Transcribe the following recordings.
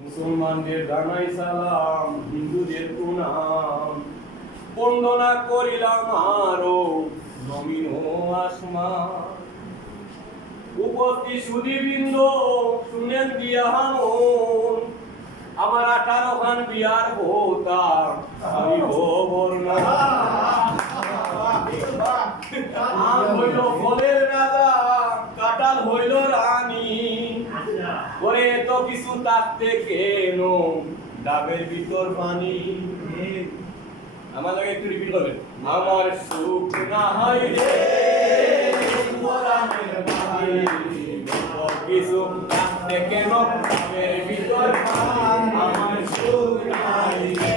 মুসলমানদের জানাই সালাম, হিন্দুদের প্রণাম। বন্দনা করিলাম আরো জমিন ও আসমান। উপস্থিত সুধীবৃন্দ শুনেন দিয়া হামন, আমার 18 খান বিয়ার হোতা আমি বর্ণা। আম হইল ফলের রাজা, কাঁঠাল হইল রানী। ওরে তো কিছু থাকতে কেন ডাবের ভিতর পানি। আমার লাগে একটু রিপিট করবেন। আমার সুখ নাই রে কোরআনের বাণী, কিছু থাকতে কেন ডাবের ভিতর পানি। আমার সুখ নাই রে,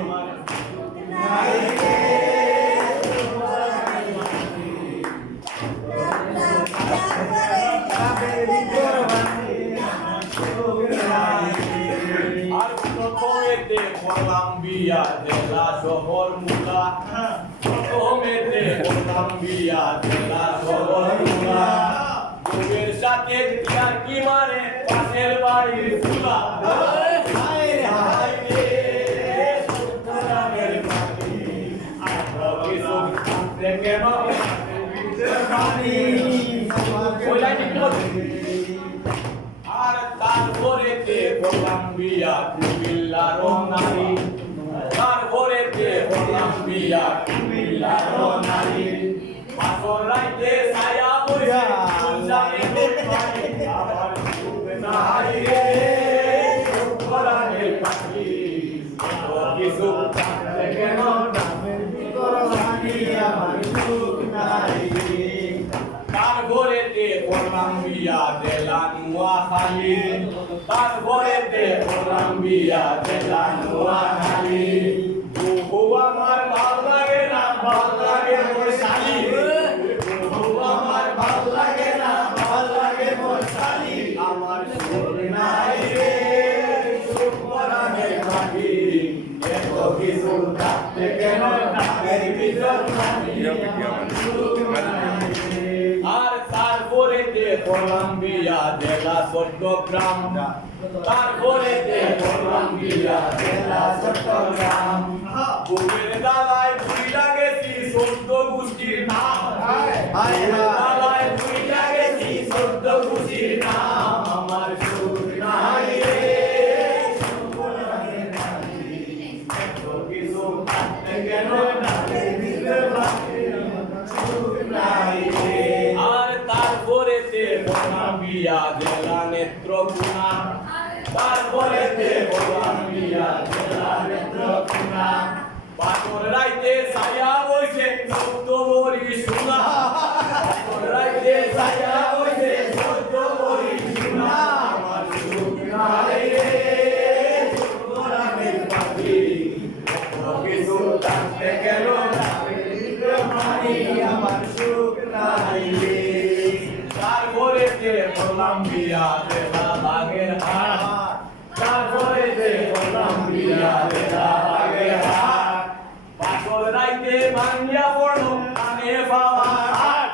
আমার সুখ নাই রে। আর প্রথমেতে কলম্বিয়া জেলা শহর মুলা, প্রথমেতে কলম্বিয়া জেলা শহর মুলা। যুগের সাথে টিয়ার কি মারে পাশের বাড়ির ফুলা। হায় হায় রে কোরআনের বাণী, আর কিছু থাকতে কেন পানি। ওই লাইন একটু আর তারপরেতে কলম্বিয়া কুমিল্লার নারী, তারপরেতে কলম্বিয়া কুমিল্লার নারী। পাথর রাইতে ছায়া বইয়া জানে পানি। আমার সুখ নাই রে কোরআনের বাণী, কিছু থাকতে কেন ডাবের ভিতর পানি। আমার সুখ নাই রে। তারপরেতে কলম্বিয়া জেলা নোয়াখালী, তারপরেতে কলম্বিয়া জেলা নোয়াখালী। বহু আমার ভাল লাগে না, ভাল লাগে মোর শালি। বহু আমার ভাল লাগে না, ভাল লাগে মোর শালি। আমার সুখ নাই রে সুখ কোরআনের বাণী, এত কিছু থাকতে কেন ডাবের ভিতর পানি। আমার সুখ নাই রে। আর তারপরেতে কলম্বিয়া জেলা চট্টগ্রাম, তারপরেতে কলম্বিয়া জেলা চট্টগ্রাম। বুকের দালায় ভুইলা গেছি 14 গোষ্ঠীর নাম। দালায় ভুইলা গেছি 14 গোষ্ঠীর নাম। আমার সুখ নাই রে কোরআনের বাণী, এত কিছু থাকতে কেন ডাবের ভিতর পানি। আমার সুখ নাই রে। আর তারপরেতে কলম্বিয়া জেলা নেত্রকোনা, তারপরেতে কলম্বিয়া জেলা নেত্রকোনা। পাথর রাইতে ছায়া বইছে 14 বড়ি সোনা। পাথর রাইতে ছায়া বইছে 14 বড়ি সোনা। আমার সুখ নাই রে কোরআনের বাণী, এত কিছু থাকতে কেন ডাবের ভিতর পানি। আমার সুখ নাই রে। তারপরেতে কলম্বিয়া জেলা বাগেরহাট, তারপরেতে কলম্বিয়া জেলা বাগেরহাট। পাথর রাইতে ভাঙ্গিয়া পড়লো কানে পাওয়ার হাট।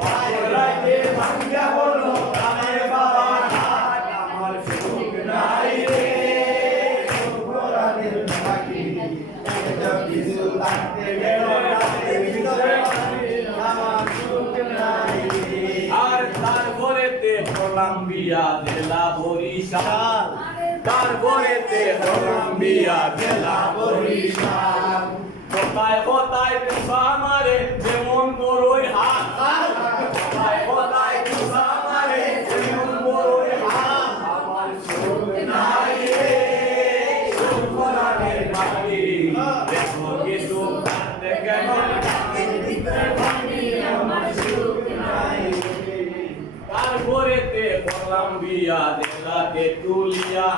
পাথর রাইতে ভাঙ্গিয়া পড়লো কানে পাওয়ার হাট। আমার সুখ নাই রে কোরআনের বাণী, এত কিছু থাকতে কেন ডাবের ভিতর পানি। আমার সুখ নাই রে। আর তারপরেতে কলম্বিয়া জেলা বরিশাল, তারপরেতে কলম্বিয়া জেলা বরিশাল। কোথায় কোথায় তুষা মারে যেমন বড়ই হাত। কোথায় কোথায় তুষা মারে যেমন বড়ই হাত। আমার সুখ নাই রে কোরআনের বাণী, এত কিছু থাকতে কেন ডাবের ভিতর পানি। আমার সুখ নাই রে। তারপরেতে কলম্বিয়া জেলা তেতুলিয়া,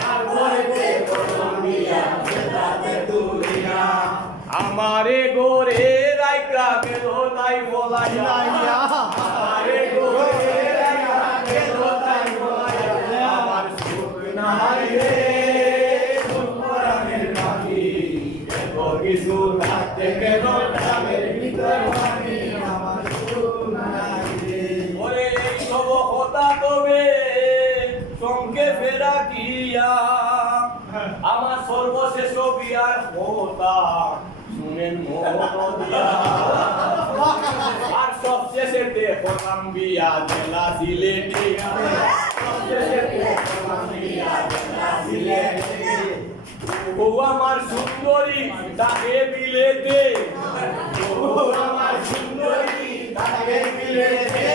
তারপরেতে কলম্বিয়া জেলা তেতুলিয়া। আমারে গোরে রাইকা গেল তাই বলাইয়া। আমারে গোরে রাইকা গেল তাই বলাইয়া। আমার সুখ নাই রে কোরআনের বাণী, এত কিছু থাকতে কেন ডাবের ভিতর পানি। আমার সুখ নাই রে। ওরে এই সব কথা তবে মনকে ফেরা কিয়া আমার সর্বশেষ বিয়ার কথা শুনেন মন দিয়া আর সবশেষে করলাম বিয়া জেলা সিলেটে ও আমার সুন্দরী তাকে বিলেতে ও আমার সুন্দরী তাকে বিলেতে